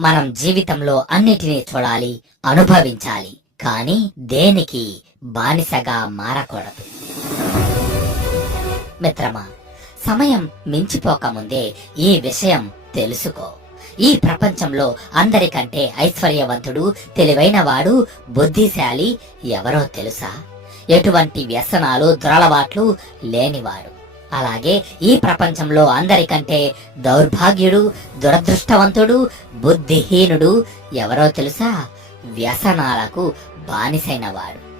మనం జీవితంలో అన్నిటినీ చూడాలి అనుభవించాలి. కానీ దేనికి బానిసగా మారకూడదు? మిత్రమా సమయం మించిపోకముందే ఈ విషయం తెలుసుకో. ఈ ప్రపంచంలో అందరికంటే ఐశ్వర్యవంతుడు తెలివైనవాడు బుద్ధిశాలి ఎవరో తెలుసా? ఎటువంటి వ్యసనాలు దురలవాట్లు లేనివాడు. అలాగే ఈ ప్రపంచంలో అందరికంటే దౌర్భాగ్యుడు దురదృష్టవంతుడు బుద్ధిహీనుడు ఎవరో తెలుసా? వ్యసనాలకు బానిసైనవాడు.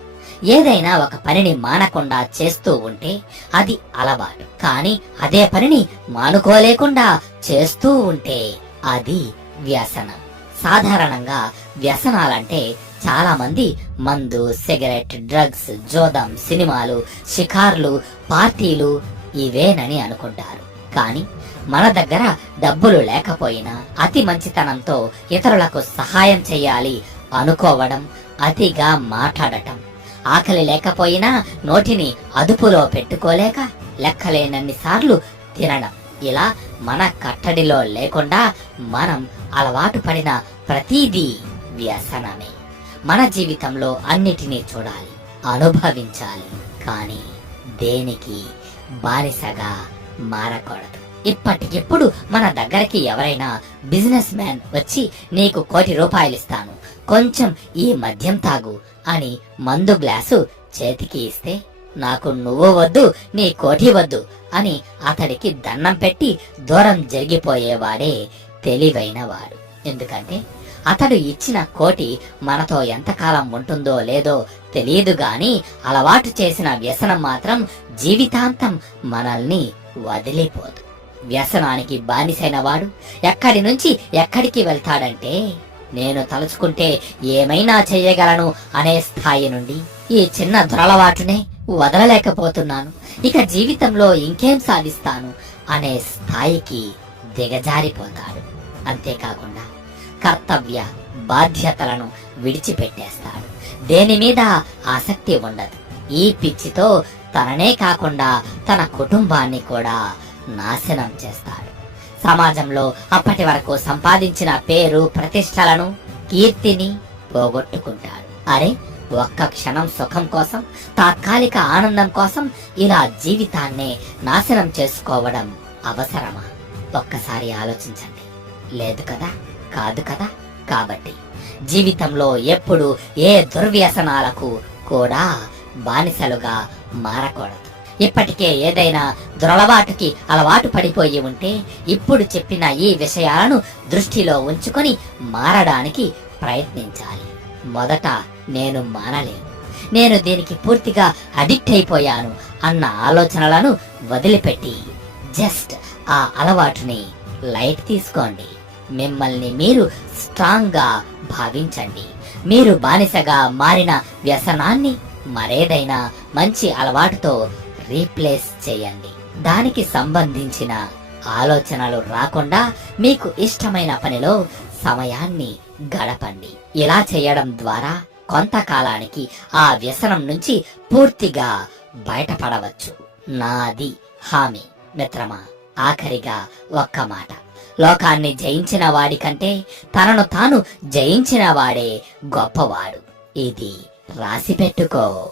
ఏదైనా ఒక పనిని మానకుండా చేస్తూ ఉంటే అది అలవాటు. కానీ అదే పనిని మానుకోలేకుండా చేస్తూ ఉంటే అది వ్యసనం. సాధారణంగా వ్యసనాలంటే చాలా మంది మందు సిగరెట్ డ్రగ్స్ జోదం సినిమాలు షికార్లు పార్టీలు ఇవేనని అనుకుంటారు. కానీ మన దగ్గర డబ్బులు లేకపోయినా అతి మంచితనంతో ఇతరులకు సహాయం చేయాలి అనుకోవడం అతిగా మాట్లాడటం. ఆకలి లేకపోయినా నోటిని అదుపులో పెట్టుకోలేక లెక్కలేనన్ని సార్లు తినడం. ఇలా మన కట్టడిలో లేకుండా మనం అలవాటు పడిన ప్రతిదీ వ్యసనమే. మన జీవితంలో అన్నిటినీ చూడాలి అనుభవించాలి. కానీ దేనికి బారిసగా మారకూడదు. ఇప్పటికిప్పుడు మన దగ్గరికి ఎవరైనా బిజినెస్ మ్యాన్ వచ్చి నీకు కోటి రూపాయలు ఇస్తాను. కొంచెం ఈ మద్యం తాగు అని మందు గ్లాసు చేతికి ఇస్తే నాకు నువ్వు వద్దు నీ కోటి వద్దు అని అతడికి దండం పెట్టి దూరం జరిగిపోయేవాడే తెలివైన వాడు. ఎందుకంటే అతడు ఇచ్చిన కోటి మనతో ఎంతకాలం ఉంటుందో లేదో తెలియదు గాని అలవాటు చేసిన వ్యసనం మాత్రం జీవితాంతం మనల్ని వదిలిపోదు. వ్యసనానికి బానిసైన వాడు ఎక్కడి నుంచి ఎక్కడికి వెళ్తాడంటే నేను తలుచుకుంటే ఏమైనా చెయ్యగలను అనే స్థాయి నుండి ఈ చిన్న దురలవాటునే వదలలేకపోతున్నాను. ఇక జీవితంలో ఇంకేం సాధిస్తాను అనే స్థాయికి దిగజారిపోతాడు. అంతేకాకుండా కర్తవ్య బాధ్యతలను విడిచిపెట్టేస్తాడు. దేని మీద ఆసక్తి ఉండదు. ఈ పిచ్చితో తననే కాకుండా తన కుటుంబాన్ని కూడా నాశనం చేస్తాడు. సమాజంలో అప్పటి వరకు సంపాదించిన పేరు ప్రతిష్టలను కీర్తిని పోగొట్టుకుంటాడు. అరే ఒక్క క్షణం సుఖం కోసం తాత్కాలిక ఆనందం కోసం ఇలా జీవితాన్నే నాశనం చేసుకోవడం అవసరమా? ఒక్కసారి ఆలోచించండి. లేదు కదా? కాదు కదా? కాబట్టి జీవితంలో ఎప్పుడు ఏ దుర్వ్యసనాలకు కూడా బానిసలుగా మారకూడదు. ఇప్పటికే ఏదైనా దురలవాటుకి అలవాటు పడిపోయి ఉంటే ఇప్పుడు చెప్పిన ఈ విషయాలను దృష్టిలో ఉంచుకొని మారడానికి ప్రయత్నించాలి. మొదట నేను మానలేను. నేను దీనికి పూర్తిగా అడిక్ట్ అయిపోయాను అన్న ఆలోచనలను వదిలిపెట్టి జస్ట్ ఆ అలవాటుని లైట్ తీసుకోండి. మిమ్మల్ని మీరు స్ట్రాంగ్గా భావించండి. మీరు బానిసగా మారిన వ్యసనాన్ని మరేదైనా మంచి అలవాటుతో రీప్లేస్ చేయండి. దానికి సంబంధించిన ఆలోచనలు రాకుండా మీకు ఇష్టమైన పనిలో సమయాన్ని గడపండి. ఇలా చేయడం ద్వారా కొంతకాలానికి ఆ వ్యసనం నుంచి పూర్తిగా బయటపడవచ్చు. నాది హామీ. మిత్రమా ఆఖరిగా ఒక్క మాట. లోకాన్ని జయించిన వాడికంటే తనను తాను జయించిన వాడే గొప్పవాడు. ఇది రాసి పెట్టుకో.